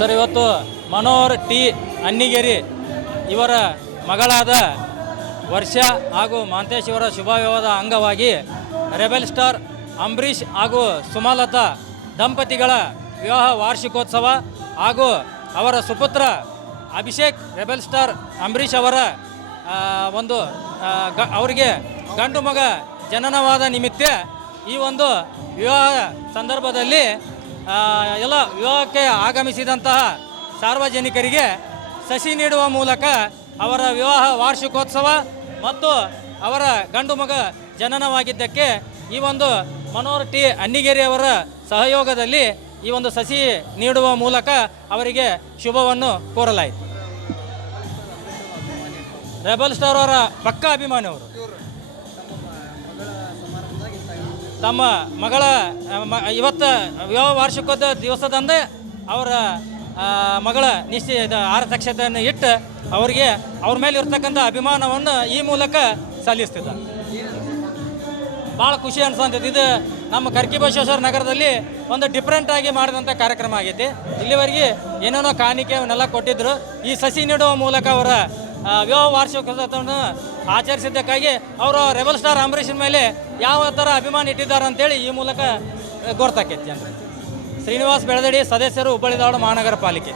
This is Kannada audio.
ಸರ್, ಇವತ್ತು ಮನೋಹರ್ ಟಿ. ಅನ್ನಿಗೇರಿ ಇವರ ಮಗಳಾದ ವರ್ಷ ಹಾಗೂ ಮಾಂತೇಶ್ ಇವರ ಶುಭ ವಿವಾಹದ ಅಂಗವಾಗಿ ರೆಬೆಲ್ ಸ್ಟಾರ್ ಅಂಬರೀಷ್ ಹಾಗೂ ಸುಮಲತಾ ದಂಪತಿಗಳ ವಿವಾಹ ವಾರ್ಷಿಕೋತ್ಸವ ಹಾಗೂ ಅವರ ಸುಪುತ್ರ ಅಭಿಷೇಕ್ ರೆಬೆಲ್ ಸ್ಟಾರ್ ಅಂಬರೀಷ್ ಅವರ ಒಂದು ಗ, ಅವರಿಗೆ ಗಂಡು ಮಗ ಜನನವಾದ ನಿಮಿತ್ತ ಈ ಒಂದು ವಿವಾಹ ಸಂದರ್ಭದಲ್ಲಿ ಎಲ್ಲ ವಿವಾಹಕ್ಕೆ ಆಗಮಿಸಿದಂತಹ ಸಾರ್ವಜನಿಕರಿಗೆ ಸಸಿ ನೀಡುವ ಮೂಲಕ ಅವರ ವಿವಾಹ ವಾರ್ಷಿಕೋತ್ಸವ ಮತ್ತು ಅವರ ಗಂಡು ಮಗ ಜನನವಾಗಿದ್ದಕ್ಕೆ ಈ ಒಂದು ಮನೋಹರ್ ಟಿ ಅನ್ನಿಗೇರಿಯವರ ಸಹಯೋಗದಲ್ಲಿ ಈ ಒಂದು ಸಸಿ ನೀಡುವ ಮೂಲಕ ಅವರಿಗೆ ಶುಭವನ್ನು ಕೋರಲಾಯಿತು. ರೆಬಲ್ ಸ್ಟಾರ್ ಅವರ ಪಕ್ಕ ಅಭಿಮಾನಿ ಅವರು ತಮ್ಮ ಮಗಳ ಇವತ್ತು ವಿವಾಹ ವಾರ್ಷಿಕೋದ ದಿವಸದಂದು ಅವರ ಮಗಳ ನಿಶ್ಚಿ ಆರತಕ್ಷತೆಯನ್ನು ಇಟ್ಟು ಅವರಿಗೆ ಅವ್ರ ಮೇಲೆ ಇರ್ತಕ್ಕಂಥ ಅಭಿಮಾನವನ್ನು ಈ ಮೂಲಕ ಸಲ್ಲಿಸ್ತಿದ್ದ. ಭಾಳ ಖುಷಿ ಅನ್ಸಂತೈತಿ. ಇದು ನಮ್ಮ ಕರ್ಕಿ ಬಸವೇಶ್ವರ ನಗರದಲ್ಲಿ ಒಂದು ಡಿಫ್ರೆಂಟ್ ಆಗಿ ಮಾಡಿದಂಥ ಕಾರ್ಯಕ್ರಮ ಆಗೈತಿ. ಇಲ್ಲಿವರೆಗೆ ಏನೇನೋ ಕಾಣಿಕೆ ಅವನ್ನೆಲ್ಲ ಕೊಟ್ಟಿದ್ದರು ಈ ಸಸಿ ನೀಡುವ ಮೂಲಕ ಅವರ ವಿವಾಹ ವಾರ್ಷಿಕೋತ್ಸವವನ್ನು ಆಚರಿಸಿದ್ದಕ್ಕಾಗಿ ಅವರು ರೆಬಲ್ ಸ್ಟಾರ್ ಅಂಬರೀಷನ್ ಮೇಲೆ ಯಾವ ಥರ ಅಭಿಮಾನ ಇಟ್ಟಿದ್ದಾರೆ ಅಂತೇಳಿ ಈ ಮೂಲಕ ಗೊತ್ತಾಕೈತಿ ಜನರು ಶ್ರೀನಿವಾಸ್ ಬೆಳದಡಿ ಸದಸ್ಯರು ಹುಬ್ಬಳ್ಳಿ ಧಾರವಾಡ ಮಹಾನಗರ ಪಾಲಿಕೆ.